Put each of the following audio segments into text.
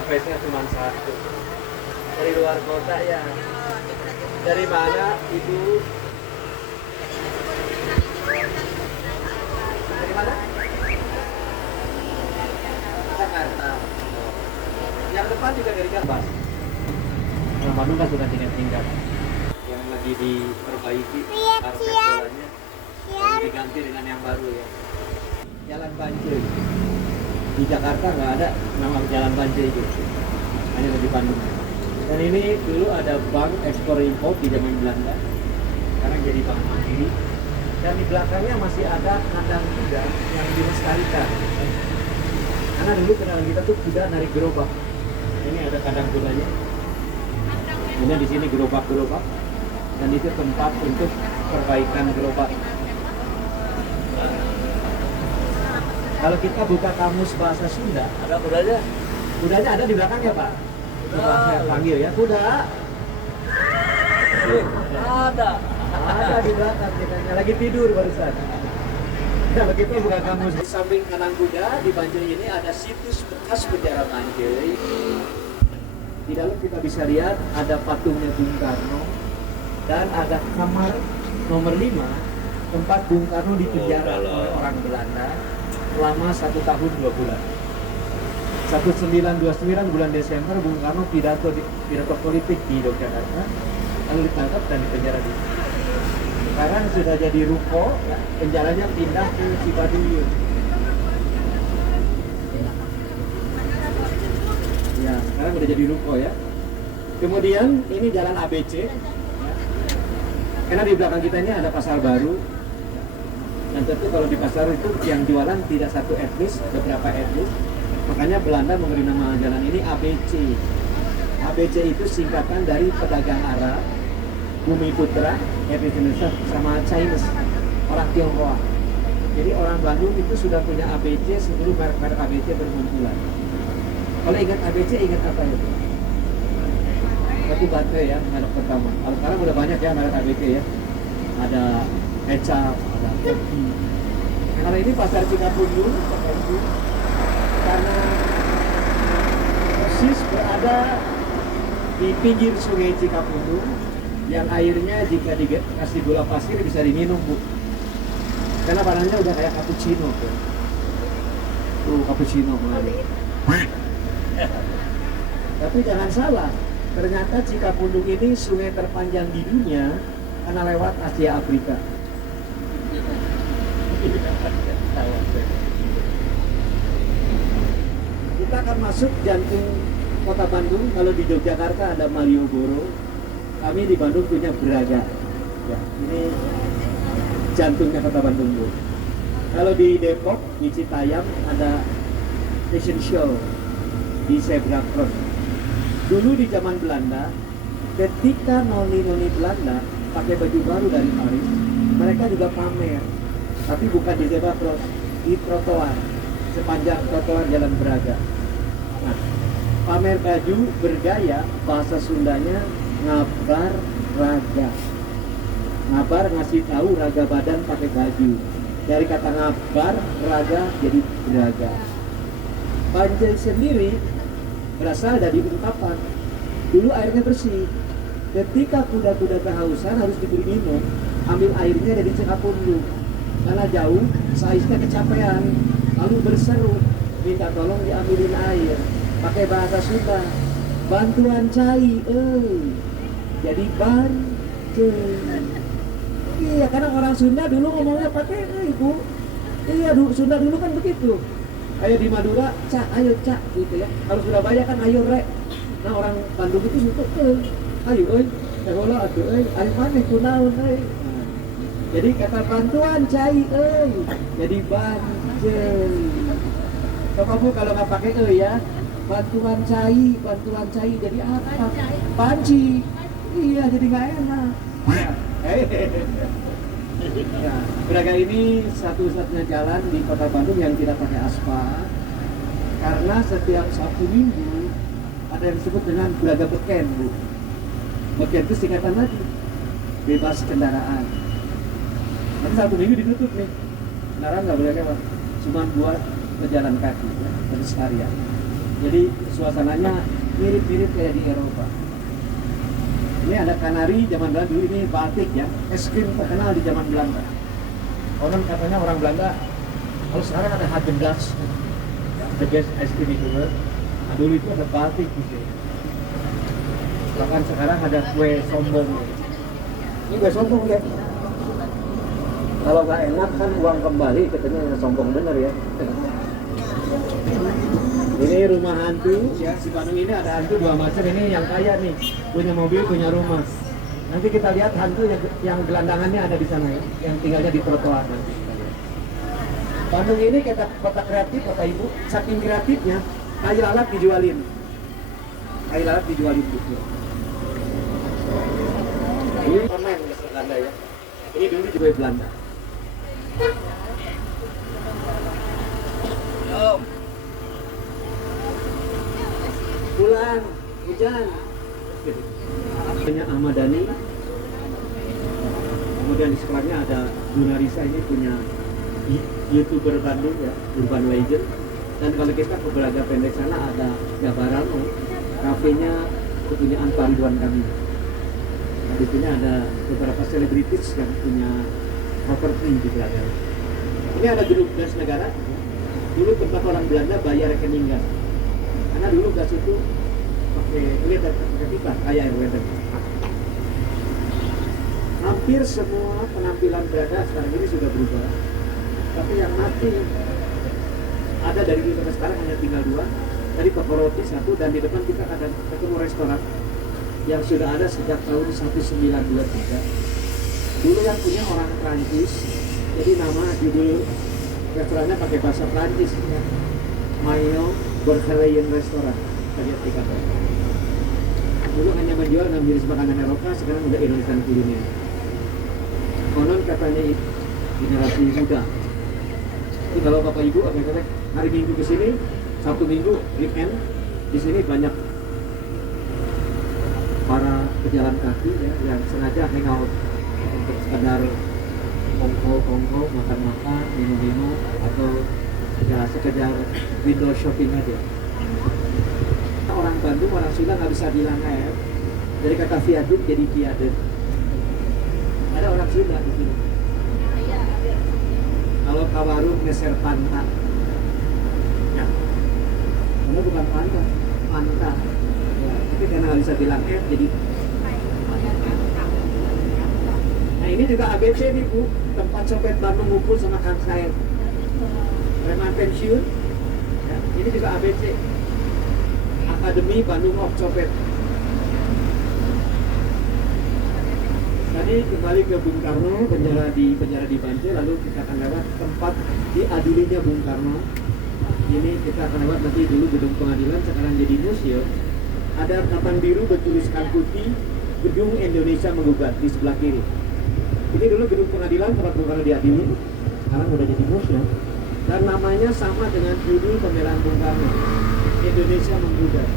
capresnya cuma satu. Dari luar kota ya. Dari mana Ibu? Dari mana? Jakarta. Yang depan juga dari Jakarta. Nah, Bandung kan sudah tingkat-tingkat. Yang lagi diperbaiki karpet bolanya. Diganti dengan yang baru ya. Jalan Banjir. Di Jakarta nggak ada nama Jalan Banjir itu. Hanya di Bandung. Dan ini dulu ada bank ekspor impor di zaman Belanda. Sekarang jadi bank mandiri. Dan di belakangnya masih ada kandang kuda yang dilestarikan. Karena dulu kendaraan kita tuh kuda narik gerobak. Ini ada kandang kudanya. Kemudian di sini gerobak-gerobak. Dan itu tempat untuk perbaikan gerobak. Kalau kita buka kamus bahasa Sunda, ada kudanya. Kudanya ada di belakangnya, Pak. Coba saya panggil ya, kuda. Ada. Ada di belakang kitanya, lagi tidur barusan. Kalau kita buka kamus di samping kanan kuda, di Banjai ini ada situs bekas penjara Banjai. Di dalam kita bisa lihat ada patungnya Bung Karno dan ada kamar nomor 5 tempat Bung Karno dipenjara oleh orang Belanda selama 1 tahun 2 bulan. 1929 bulan Desember Bung Karno pidato politik di Yogyakarta, lalu ditangkap dan dipenjara di sini. Sekarang sudah jadi ruko, penjaranya pindah ke Cibaduyut. Ya, sekarang udah jadi ruko ya. Kemudian ini jalan ABC. Karena di belakang kita ini ada pasar baru. Dan tentu kalau di pasar itu yang jualan tidak satu etnis, beberapa etnis. Makanya Belanda memberi nama jalan ini ABC. ABC itu singkatan dari pedagang Arab, Bumi Putra, etnis Indonesia, sama Chinese, orang Tionghoa. Jadi orang Bandung itu sudah punya ABC sebelum merek-merek ABC bermunculan. Kalau ingat ABC, ingat apa itu? Batu batu ya, merek pertama. Kalau sekarang udah banyak ya merek ABC ya. Ada kecap, ada kopi. Kalau ini pasar Cikapundung, karena persis berada di pinggir sungai Cikapundung yang airnya jika dikasih gula pasir bisa diminum, Bu. Karena barangnya udah kayak cappuccino, Bu. Tuh cappuccino mengalir. Tapi jangan salah, ternyata Cikapundung ini sungai terpanjang di dunia karena lewat Asia Afrika. Kita akan masuk jantung kota Bandung. Kalau di Yogyakarta ada Malioboro, kami di Bandung punya Braga. Ya, ini jantungnya kota Bandung, Bu. Kalau di Depok, di Citayam ada fashion show di Zebra Cross. Dulu di zaman Belanda, ketika noni-noni Belanda pakai baju baru dari Paris, mereka juga pamer. Tapi bukan di Zebra Cross, di trotoar, sepanjang trotoar Jalan Braga. Nah, pamer baju bergaya, bahasa Sundanya ngabar raga. Ngabar ngasih tahu raga badan pakai baju. Dari kata ngabar, raga jadi braga. Banjai sendiri berasal dari ungkapan. Dulu airnya bersih. Ketika kuda-kuda kehausan harus diberi minum, ambil airnya dari Cikapundung. Karena jauh, saiznya kecapean, lalu berseru, minta tolong diambilin air. Pakai bahasa Sunda, bantuan cai, jadi Banjai. Iya, karena orang Sunda dulu ngomongnya pakai Bu. Iya, Sunda dulu kan begitu. Ayo di Madura, cak, ayo cak, gitu ya. Kalau Surabaya kan ayo rek. Nah orang Bandung itu suka, ayo sekolah atuh, ayo mana kunaon, Jadi kata bantuan cai, jadi Banjai. Coba Bu kalau nggak pakai ya, bantuan cai, jadi apa? Panci. Iya, jadi nggak enak. Ya, Braga ini satu-satunya jalan di kota Bandung yang tidak pakai aspal. Karena setiap Sabtu Minggu ada yang disebut dengan Braga Beken, Bu. Beken itu singkatan lagi, bebas kendaraan. Nanti Sabtu Minggu ditutup nih, kendaraan nggak boleh lewat, cuma buat pejalan kaki, ya, dari sekalian. Jadi suasananya mirip-mirip kayak di Eropa. Ini ada Kanari zaman Belanda dulu, ini Baltik ya, es krim terkenal di zaman Belanda. Konon katanya orang Belanda, kalau sekarang ada Häagen-Dazs, the best es krim itu. Nah, dulu itu ada Baltik gitu. Bahkan sekarang ada kue sombong. Ini kue sombong ya. Kalau nggak enak kan uang kembali, katanya sombong bener ya. Ini rumah hantu ya, si Bandung ini ada hantu dua macam. Ini yang kaya nih, punya mobil, punya rumah. Nanti kita lihat hantu yang gelandangannya ada di sana ya, yang tinggalnya di trotoar nanti. Bandung ini kota kreatif, kota ibu, saking kreatifnya, kayu lalat dijualin. Kayu lalat dijualin gitu. Ini permen Belanda ya. Ini dulu juga Belanda. Om. Pulang, hujan. Punya Ahmad Dhani. Kemudian di sekolahnya ada Gunarisa, ini punya YouTuber Bandung ya, Urban Legend. Dan kalau kita ke Braga Pendek sana ada Gabarano, kafenya kepunyaan Pak Ridwan Kamil. Nah, di sini ada beberapa selebritis yang punya properti di Braga. Ini ada grup gas negara. Dulu tempat orang Belanda bayar rekening gas. Karena dulu gas itu pakai pipa kayak air weather. Hampir semua penampilan Braga sekarang ini sudah berubah. Tapi yang mati ada dari dulu sampai sekarang hanya tinggal dua. Tadi toko roti satu, dan di depan kita ada ketemu restoran yang sudah ada sejak tahun 1923. Dulu yang punya orang Prancis, jadi nama judul restorannya pakai bahasa Prancis ya. Mayo Berkelayan Restoran. Kita lihat dulu hanya menjual 6 jenis makanan Eropa, sekarang udah Indonesia kuliner. Konon katanya generasi muda. Jadi kalau bapak ibu kata hari Minggu ke sini, Sabtu Minggu weekend di sini banyak para pejalan kaki ya, yang sengaja hangout untuk sekedar kongko, makan-makan, minum-minum, atau ya sekedar window shopping aja. Orang Bandung, orang Sunda nggak bisa bilang dari kata viaduk jadi viaden. Ada orang Sunda di sini. Kalau ke warung geser pantat, ya, karena bukan pantat, pantat. Ya, tapi karena nggak bisa bilang jadi. Nah ini juga ABC nih Bu, tempat copet Bandung ngumpul sama Kang Said. Preman pensiun, ya, ini juga ABC. Akademi Bandung of Copet. Tadi kembali ke Bung Karno, penjara di Banjar, lalu kita akan lewat tempat diadulinya Bung Karno. Ini kita akan lewat nanti dulu gedung pengadilan, sekarang jadi museum. Ada papan biru bertuliskan putih, Gedung Indonesia Menggugat di sebelah kiri. Ini dulu gedung pengadilan tempat Bung Karno diadili, sekarang udah jadi museum. Dan namanya sama dengan judul pembelaan Bung Karno, Indonesia Menggugat.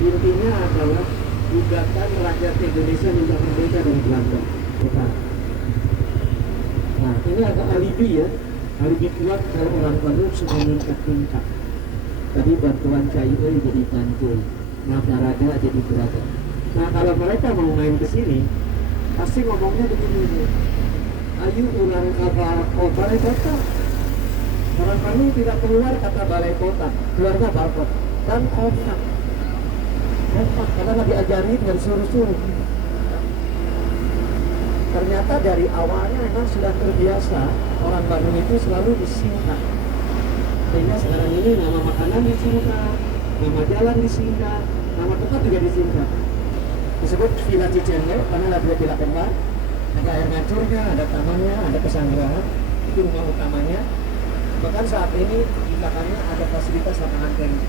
Intinya adalah gugatan rakyat Indonesia minta merdeka dari Belanda. Nah, ini agak alibi ya, alibi kuat kalau orang Bandung sudah meningkat-tingkat. Tadi bantuan CIE jadi bantuan, nah Baraga jadi Beraga. Nah kalau mereka mau main ke sini, pasti ngomongnya begini, ayo ulang kabar balai kota. Orang Bandung tidak keluar kata balai kota, keluarnya balkot dan kota. Karena nggak diajarin, nggak disuruh-suruh. Ternyata dari awalnya memang sudah terbiasa orang Bandung itu selalu disingkat. Sehingga sekarang ini nama makanan disingkat, nama jalan disingkat, nama tempat juga disingkat. Disebut Villa Cicendo karena ada dua villa tempat, ada air ngacurnya, ada tamannya, ada pesanggrahan, itu rumah utamanya. Bahkan saat ini di belakangnya ada fasilitas lapangan tenis.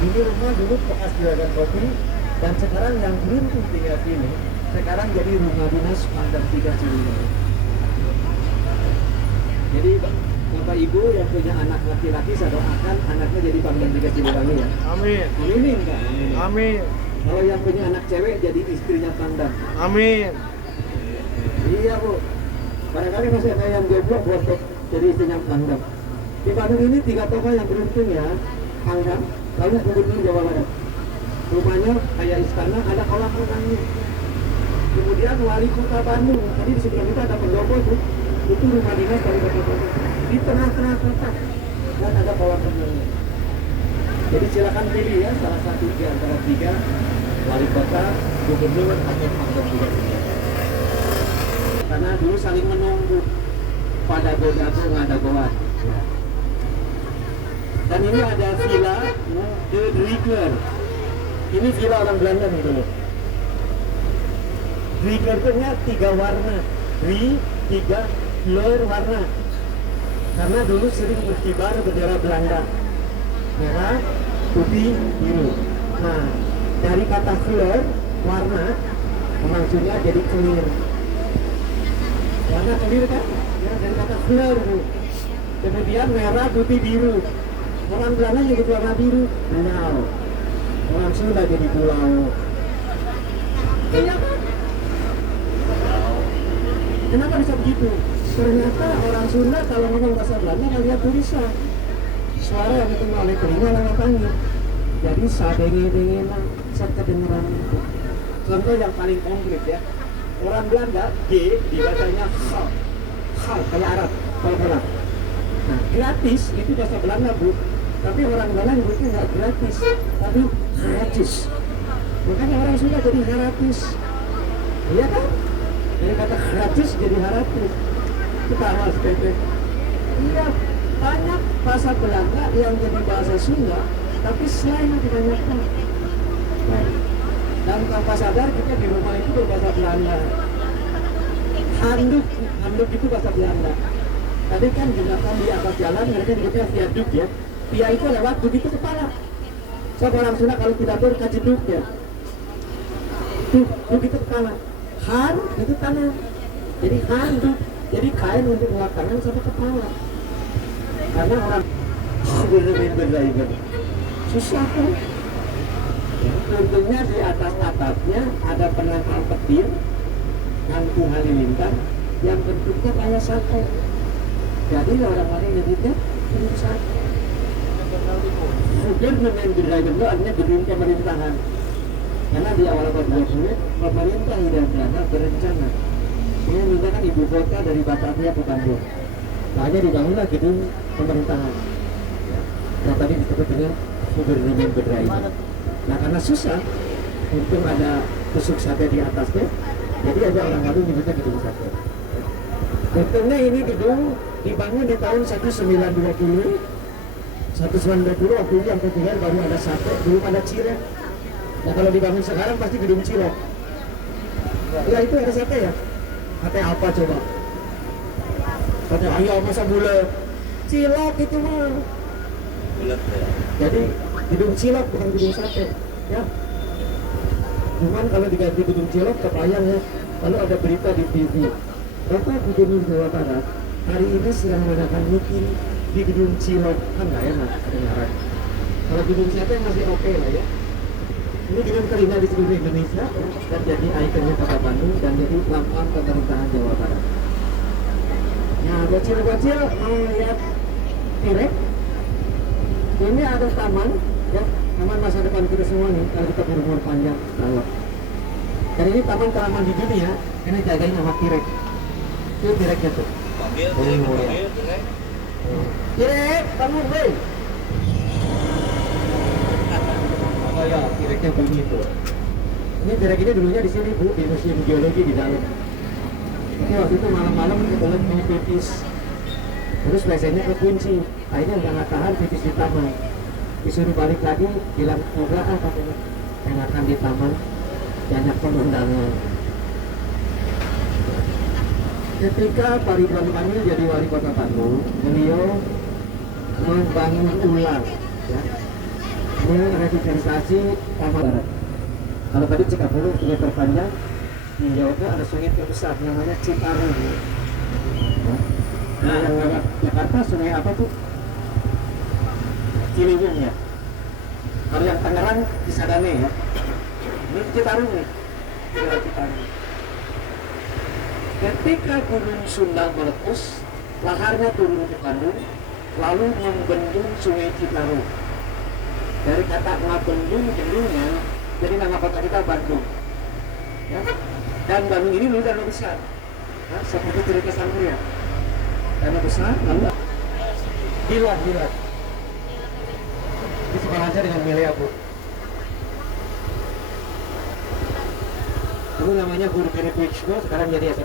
Ini rumah dulu bekas juragan kopi, dan sekarang yang beruntung tinggal sini, sekarang jadi rumah dinas Pangdam 3 Ciliwung. Jadi Bapak Ibu yang punya anak laki-laki, saya doakan anaknya jadi Pangdam 3 Ciliwung ya. Amin. Amin kan? Amin. Kalau yang punya anak cewek jadi istrinya Pangdam. Amin. Iya Bu. Barangkali masih ada yang goblok buat jadi istrinya Pangdam. Di Bandung ini 3 tokoh yang beruntung ya, Pangdam, lalu Gubernur Jawa Barat. Rumahnya kayak istana, ada kolam renangnya. Kemudian Wali Kota Bandung, tadi di sebelah kita ada pendopo itu rumah dinas Wali Kota Bandung. Di tengah-tengah kota dan ada kolam renangnya. Jadi silakan pilih ya salah satu di antara tiga, Wali Kota, Gubernur, atau Pangdam Gubernur. Karena dulu saling menunggu, pada godago nggak ada goan. Ya. Dan ini ada villa De Driekler. Ini villa orang Belanda nih dulu. Driekler itu 3 warna, Dri, 3, Kleur warna. Karena dulu sering berkibar bendera Belanda, merah, putih, biru. Nah, dari kata Kleur warna, orang Sunda jadi kelir. Warna kelir kan? Ya, dari kata Kleur bu. Kemudian merah, putih, biru. Orang Belanda nyebut warna biru, pulau. Orang Sunda jadi pulau. Iya kan? Kenapa bisa begitu? Ternyata orang Sunda kalau ngomong bahasa Belanda nggak lihat tulisan. Suara yang diterima oleh telinga lewat angin. Jadi sadenge-dengenan, sekedengeran itu. Contoh yang paling konkret ya. Orang Belanda G dibacanya khal. Khal kayak Arab, kalau. Nah, gratis itu bahasa Belanda bu. Tapi orang Belanda nyebutnya nggak gratis, tapi gratis. Makanya orang Sunda jadi gratis. Iya kan? Dari kata gratis jadi haratis. Kita harus PP. Iya, banyak bahasa Belanda yang jadi bahasa Sunda, tapi selain kebanyakan. Dan tanpa sadar kita di rumah itu berbahasa Belanda. Handuk, handuk itu bahasa Belanda. Tadi kan jembatan di atas jalan, mereka nyebutnya viaduk ya. Via itu lewat, begitu kepala. Sebab orang Sunda kalau tidak berkajeduk ya. Tuh, begitu kepala. Han itu tanah, jadi handuk, jadi kain untuk melak tangan sampai kepala. Karena orang bener-bener susah kan. Ya, untungnya di atas atapnya ada penangkal petir, ngangku halilintar yang bentuknya kayak sate. Jadi orang-orang nyebutnya gedung sate. Bener-bener itu artinya gedung pemerintahan. Karena di awal abad 20 pemerintah Hindia berencana memindahkan ibu kota dari Batavia ke Bandung. Makanya dibangunlah gedung pemerintahan. Yang tadi disebut dengan Gubernur Bedrai. Nah karena susah, untung ada tusuk sate di atasnya, jadi ada orang baru nyebutnya gedung sate. Untungnya ini gedung dibangun di tahun 1920. 1920 waktu itu yang populer baru ada sate, belum ada cireng. Nah kalau dibangun sekarang pasti gedung cilok. Ya itu ada sate ya? Sate apa coba? Sate ayam masa bulat? Cilok itu mah. Bulat ya. Jadi gedung cilok bukan gedung sate, ya. Cuman kalau diganti gedung cilok kebayang ya. Lalu ada berita di TV. Bapak Gubernur Jawa Barat hari ini sedang mengadakan meeting di gedung cilok, kan nggak enak kedengaran. Kalau gedung sate masih oke lah ya. Ini gedung terindah di seluruh Indonesia dan jadi ikonnya Kota Bandung dan jadi lambang pemerintahan Jawa Barat. Nah, bocil-bocil mau lihat Tirek? Ini ada taman, ya, taman masa depan kita semua nih kalau kita berumur panjang. Kalau dan ini taman teraman di dunia, ini jagain sama Tirek. Itu Tireknya tuh. Panggil, Tirek. Tirek, bangun, weh. Oh ya, Tireknya bunyi tuh. Ini Tirek ini dulunya di sini bu, di museum geologi di dalam. Ini waktu itu malam-malam kebelet mau pipis. Terus WC-nya kekunci. Akhirnya udah nggak tahan pipis di taman. Disuruh balik lagi, bilang mau belakang katanya. Enakan di taman, banyak pemandangan. Ketika Pak Ridwan Kamil jadi wali kota Bandung, beliau membangun ulang, ya, merevitalisasi Taman Barat. Kalau tadi Cikapundung sungai terpanjang, di Jawa Tengah ada sungai terbesar namanya Citarum. Nah, yang lewat Jakarta sungai apa tuh? Ciliwung ya. Kalau yang Tangerang Cisadane ya. Ini Citarum nih. Citarum. Ketika Gunung Sundang meletus, laharnya turun ke Bandung, lalu membendung Sungai Citarum. Dari kata Ngabendung, bendungan, jadi nama kota kita Bandung. Ya. Dan Bandung ini dulu danau besar, nah, seperti cerita Sangkuriang. Danau besar, lalu Gilat. Di sekolahnya dengan Milea, Bu. Dulu namanya Guru Kerepexpo, sekarang jadi SMA.